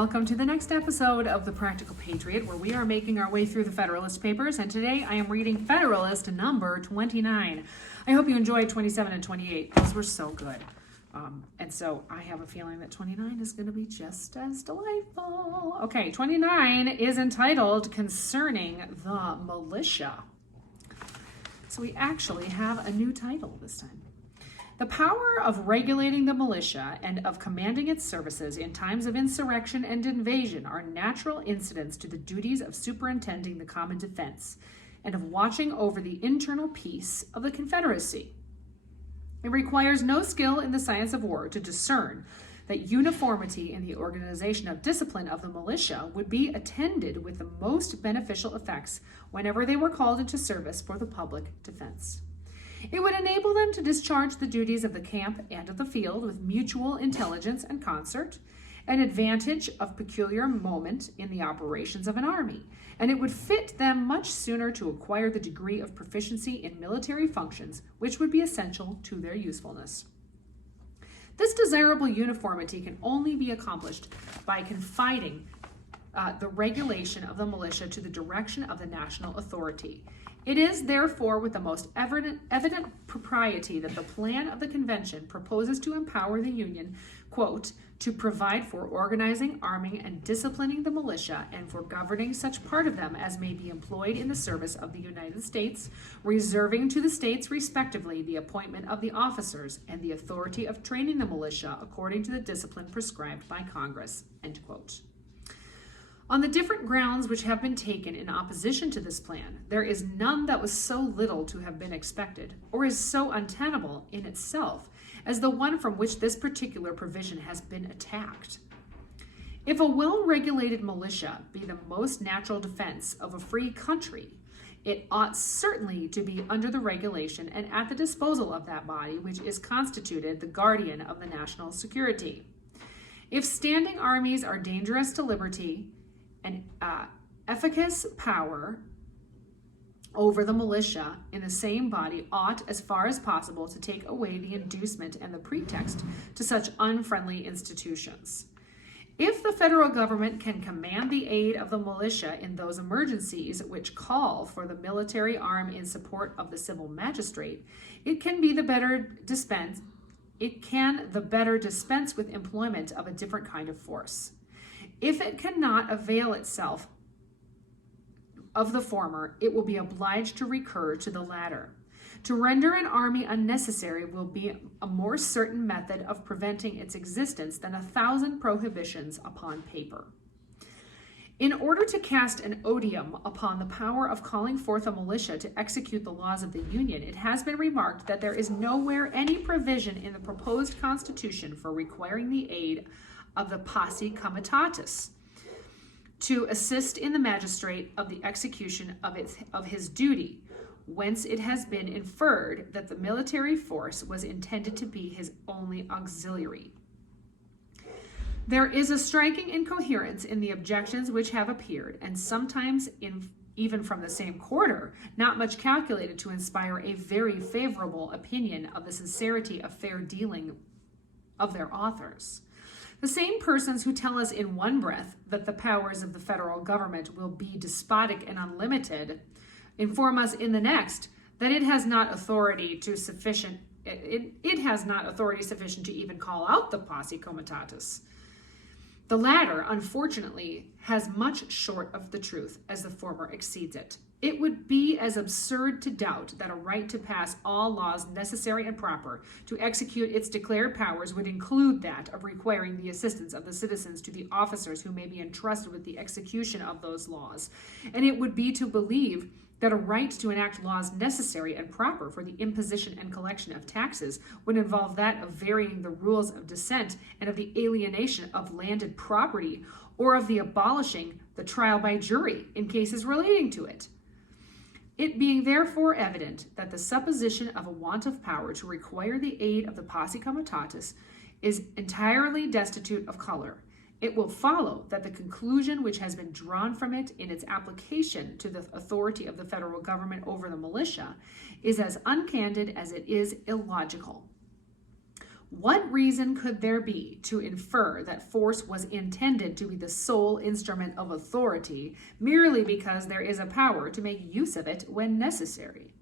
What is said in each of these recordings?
welcome to the next episode of The Practical Patriot, where we are making our way through the Federalist Papers, and today I am reading Federalist number 29. I hope you enjoyed 27 and 28. Those were so good. And so I have a feeling that 29 is going to be just as delightful. Okay, 29 is entitled Concerning the Militia. So we actually have a new title this time. The power of regulating the militia and of commanding its services in times of insurrection and invasion are natural incidents to the duties of superintending the common defense and of watching over the internal peace of the Confederacy. It requires no skill in the science of war to discern that uniformity in the organization of discipline of the militia would be attended with the most beneficial effects whenever they were called into service for the public defense. It would enable them to discharge the duties of the camp and of the field with mutual intelligence and concert, an advantage of peculiar moment in the operations of an army, and it would fit them much sooner to acquire the degree of proficiency in military functions which would be essential to their usefulness. This desirable uniformity can only be accomplished by confiding the regulation of the militia to the direction of the national authority. It is, therefore, with the most evident propriety that the plan of the convention proposes to empower the Union, quote, to provide for organizing, arming, and disciplining the militia, and for governing such part of them as may be employed in the service of the United States, reserving to the states respectively the appointment of the officers and the authority of training the militia according to the discipline prescribed by Congress, end quote. On the different grounds which have been taken in opposition to this plan, there is none that was so little to have been expected, or is so untenable in itself, as the one from which this particular provision has been attacked. If a well-regulated militia be the most natural defense of a free country, it ought certainly to be under the regulation and at the disposal of that body which is constituted the guardian of the national security. If standing armies are dangerous to liberty, an efficacious power over the militia in the same body ought, as far as possible, to take away the inducement and the pretext to such unfriendly institutions. If the federal government can command the aid of the militia in those emergencies which call for the military arm in support of the civil magistrate, it can the better dispense with employment of a different kind of force. If it cannot avail itself of the former, it will be obliged to recur to the latter. To render an army unnecessary will be a more certain method of preventing its existence than 1,000 prohibitions upon paper. In order to cast an odium upon the power of calling forth a militia to execute the laws of the Union, it has been remarked that there is nowhere any provision in the proposed Constitution for requiring the aid of the posse comitatus to assist in the magistrate of the execution of his duty, whence it has been inferred that the military force was intended to be his only auxiliary. There is a striking incoherence in the objections which have appeared, and sometimes even from the same quarter, not much calculated to inspire a very favorable opinion of the sincerity of fair dealing of their authors. The same persons who tell us in one breath that the powers of the federal government will be despotic and unlimited inform us in the next that it has not authority sufficient to even call out the posse comitatus. The latter, unfortunately, has much short of the truth, as the former exceeds it. It would be as absurd to doubt that a right to pass all laws necessary and proper to execute its declared powers would include that of requiring the assistance of the citizens to the officers who may be entrusted with the execution of those laws. And it would be to believe that a right to enact laws necessary and proper for the imposition and collection of taxes would involve that of varying the rules of descent and of the alienation of landed property, or of the abolishing the trial by jury in cases relating to it. It being therefore evident that the supposition of a want of power to require the aid of the posse comitatus is entirely destitute of color, it will follow that the conclusion which has been drawn from it in its application to the authority of the federal government over the militia is as uncandid as it is illogical. What reason could there be to infer that force was intended to be the sole instrument of authority merely because there is a power to make use of it when necessary?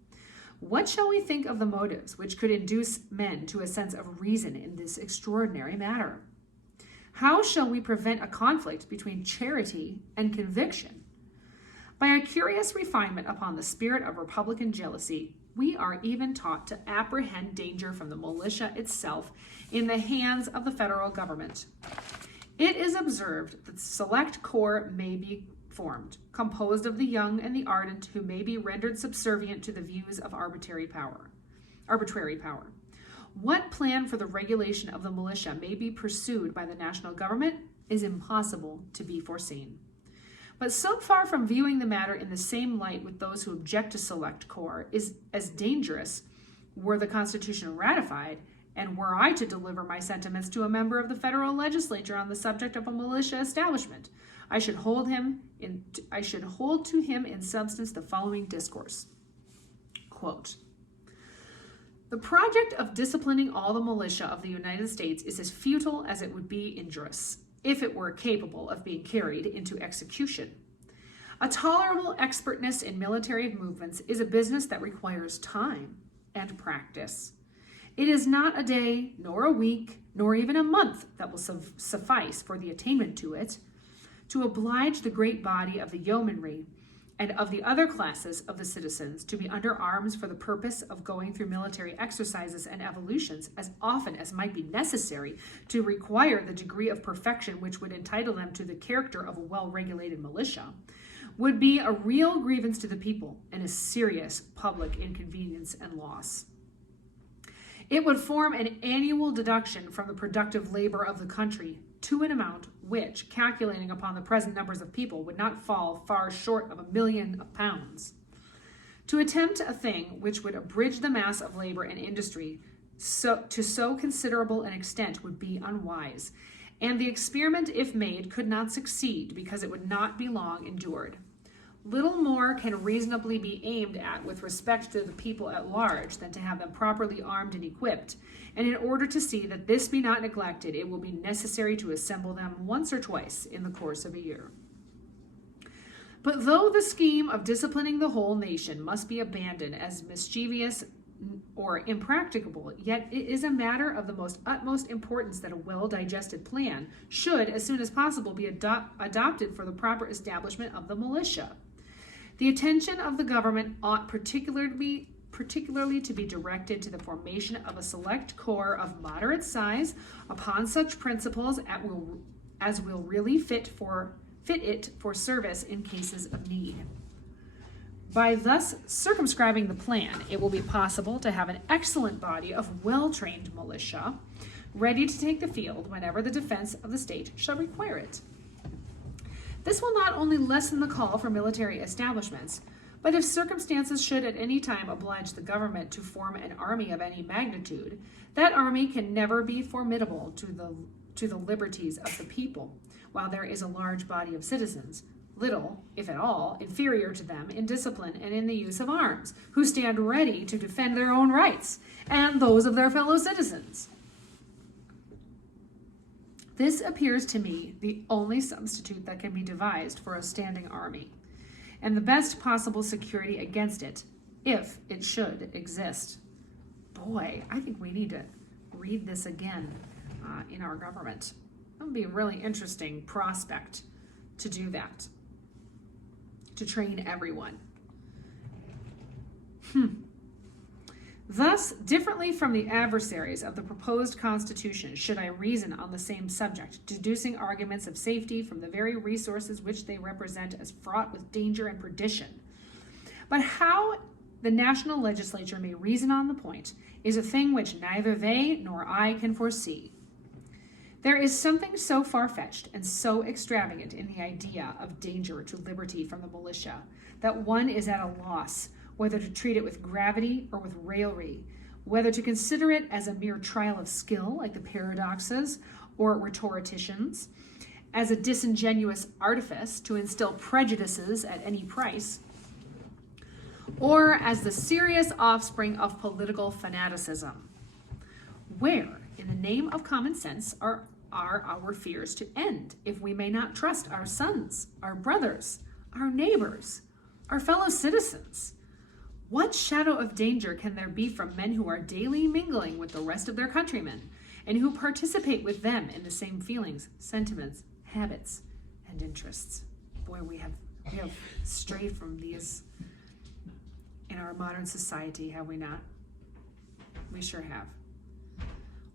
What shall we think of the motives which could induce men to a sense of reason in this extraordinary matter? How shall we prevent a conflict between charity and conviction? By a curious refinement upon the spirit of Republican jealousy, we are even taught to apprehend danger from the militia itself in the hands of the federal government. It is observed that select corps may be formed, composed of the young and the ardent who may be rendered subservient to the views of arbitrary power. What plan for the regulation of the militia may be pursued by the national government is impossible to be foreseen. But so far from viewing the matter in the same light with those who object to select corps is as dangerous were the Constitution ratified, and were I to deliver my sentiments to a member of the federal legislature on the subject of a militia establishment, I should hold to him in substance the following discourse. Quote, "The project of disciplining all the militia of the United States is as futile as it would be injurious, if it were capable of being carried into execution. A tolerable expertness in military movements is a business that requires time and practice. It is not a day, nor a week, nor even a month that will suffice for the attainment to it. To oblige the great body of the yeomanry and of the other classes of the citizens to be under arms for the purpose of going through military exercises and evolutions as often as might be necessary to require the degree of perfection which would entitle them to the character of a well-regulated militia, would be a real grievance to the people and a serious public inconvenience and loss. It would form an annual deduction from the productive labor of the country to an amount which, calculating upon the present numbers of people, would not fall far short of £1,000,000. To attempt a thing which would abridge the mass of labor and industry to so considerable an extent would be unwise, and the experiment, if made, could not succeed because it would not be long endured. Little more can reasonably be aimed at with respect to the people at large than to have them properly armed and equipped, and in order to see that this be not neglected, it will be necessary to assemble them once or twice in the course of a year. But though the scheme of disciplining the whole nation must be abandoned as mischievous or impracticable, yet it is a matter of the utmost importance that a well-digested plan should, as soon as possible, be adopted for the proper establishment of the militia. The attention of the government ought particularly to be directed to the formation of a select corps of moderate size upon such principles as will really fit it for service in cases of need. By thus circumscribing the plan, it will be possible to have an excellent body of well-trained militia ready to take the field whenever the defense of the state shall require it. This will not only lessen the call for military establishments, but if circumstances should at any time oblige the government to form an army of any magnitude, that army can never be formidable to the liberties of the people, while there is a large body of citizens, little, if at all, inferior to them in discipline and in the use of arms, who stand ready to defend their own rights and those of their fellow citizens. This appears to me the only substitute that can be devised for a standing army, and the best possible security against it, if it should exist. Boy, I think we need to read this again in our government. That would be a really interesting prospect to do that, to train everyone. Thus, differently from the adversaries of the proposed Constitution, should I reason on the same subject, deducing arguments of safety from the very resources which they represent as fraught with danger and perdition. But how the national legislature may reason on the point is a thing which neither they nor I can foresee. There is something so far-fetched and so extravagant in the idea of danger to liberty from the militia that one is at a loss whether to treat it with gravity or with raillery, whether to consider it as a mere trial of skill, like the paradoxes or rhetoricians, as a disingenuous artifice to instill prejudices at any price, or as the serious offspring of political fanaticism. Where in the name of common sense, are our fears to end if we may not trust our sons, our brothers, our neighbors, our fellow citizens? What shadow of danger can there be from men who are daily mingling with the rest of their countrymen and who participate with them in the same feelings, sentiments, habits, and interests? Boy, we have strayed from these in our modern society, have we not? We sure have.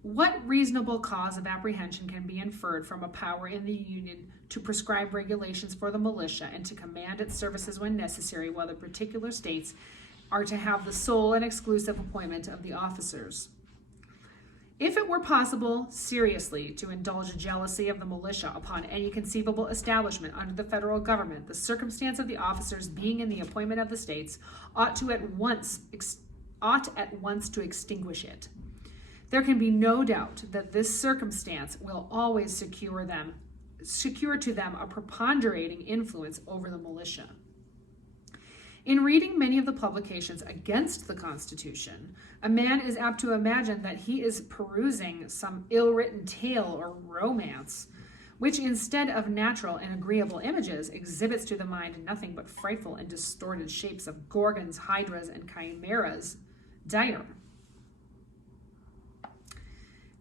What reasonable cause of apprehension can be inferred from a power in the Union to prescribe regulations for the militia and to command its services when necessary, while the particular states are to have the sole and exclusive appointment of the officers? If it were possible seriously to indulge a jealousy of the militia upon any conceivable establishment under the federal government, the circumstance of the officers being in the appointment of the states ought at once to extinguish it. There can be no doubt that this circumstance will always secure to them a preponderating influence over the militia. In reading many of the publications against the Constitution, a man is apt to imagine that he is perusing some ill-written tale or romance, which instead of natural and agreeable images exhibits to the mind nothing but frightful and distorted shapes of gorgons, hydras, and chimeras dire,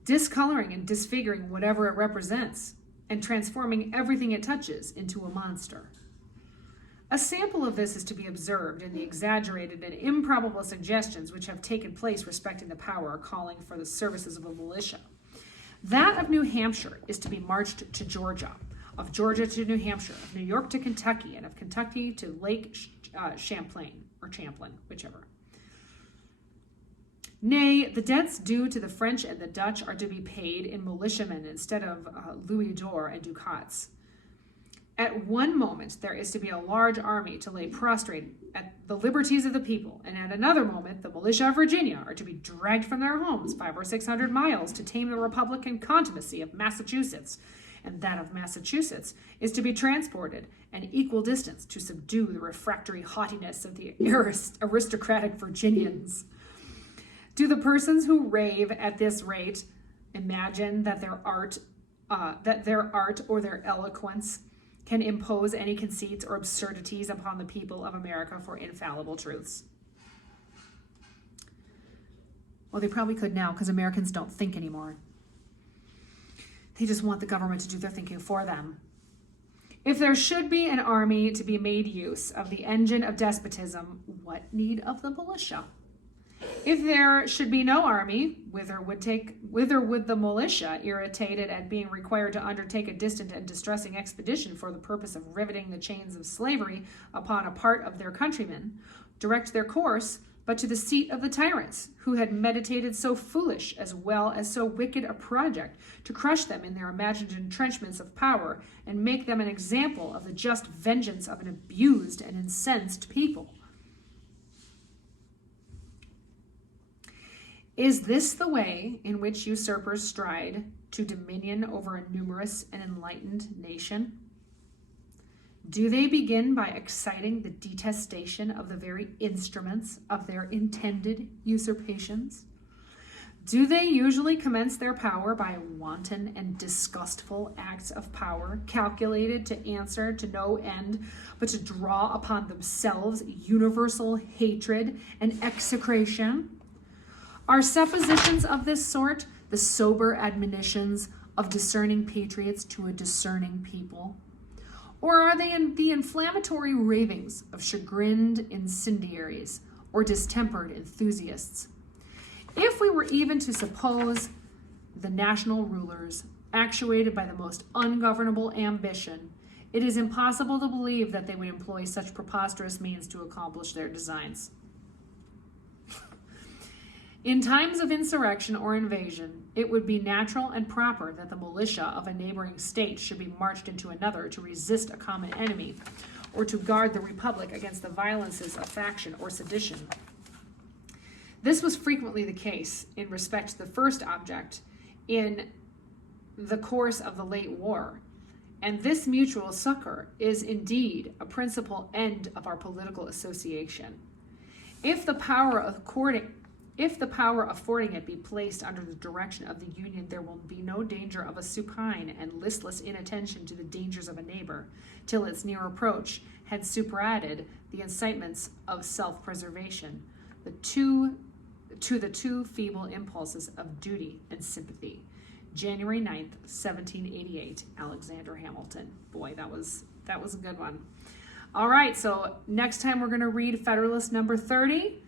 discoloring and disfiguring whatever it represents, and transforming everything it touches into a monster. A sample of this is to be observed in the exaggerated and improbable suggestions which have taken place respecting the power calling for the services of a militia. That of New Hampshire is to be marched to Georgia, of Georgia to New Hampshire, of New York to Kentucky, and of Kentucky to Lake Champlain, or Champlain, whichever. Nay, the debts due to the French and the Dutch are to be paid in militiamen instead of louis d'or and ducats. At one moment, there is to be a large army to lay prostrate at the liberties of the people, and at another moment, the militia of Virginia are to be dragged from their homes 500 or 600 miles to tame the Republican contumacy of Massachusetts, and that of Massachusetts is to be transported an equal distance to subdue the refractory haughtiness of the aristocratic Virginians. Do the persons who rave at this rate imagine that their art or their eloquence can impose any conceits or absurdities upon the people of America for infallible truths? Well, they probably could now, because Americans don't think anymore. They just want the government to do their thinking for them. If there should be an army to be made use of the engine of despotism, what need of the militia? If there should be no army, whither would the militia, irritated at being required to undertake a distant and distressing expedition for the purpose of riveting the chains of slavery upon a part of their countrymen, direct their course but to the seat of the tyrants, who had meditated so foolish as well as so wicked a project to crush them in their imagined entrenchments of power and make them an example of the just vengeance of an abused and incensed people? Is this the way in which usurpers stride to dominion over a numerous and enlightened nation? Do they begin by exciting the detestation of the very instruments of their intended usurpations? Do they usually commence their power by wanton and disgustful acts of power, calculated to answer to no end, but to draw upon themselves universal hatred and execration? Are suppositions of this sort the sober admonitions of discerning patriots to a discerning people? Or are they the inflammatory ravings of chagrined incendiaries or distempered enthusiasts? If we were even to suppose the national rulers actuated by the most ungovernable ambition, it is impossible to believe that they would employ such preposterous means to accomplish their designs. In times of insurrection or invasion, it would be natural and proper that the militia of a neighboring state should be marched into another to resist a common enemy, or to guard the republic against the violences of faction or sedition. This was frequently the case in respect to the first object in the course of the late war, and this mutual succor is indeed a principal end of our political association. If the power If the power affording it be placed under the direction of the Union, there will be no danger of a supine and listless inattention to the dangers of a neighbor, till its near approach had superadded the incitements of self-preservation, to the two feeble impulses of duty and sympathy. January 9th, 1788, Alexander Hamilton. Boy, that was a good one. All right, so next time we're going to read Federalist number 30.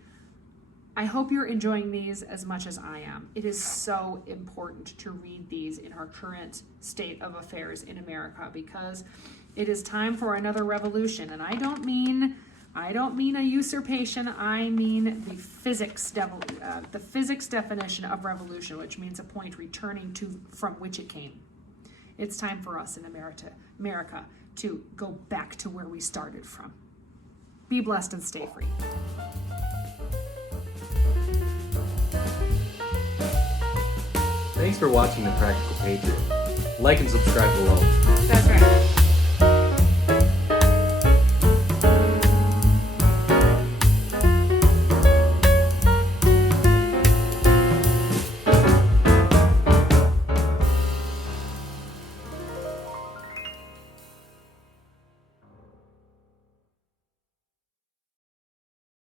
I hope you're enjoying these as much as I am. It is so important to read these in our current state of affairs in America, because it is time for another revolution. And I don't mean a usurpation. I mean the physics definition of revolution, which means a point returning to from which it came. It's time for us in America to go back to where we started from. Be blessed and stay free. Thanks for watching The Practical Patriot. Like and subscribe below. That's right.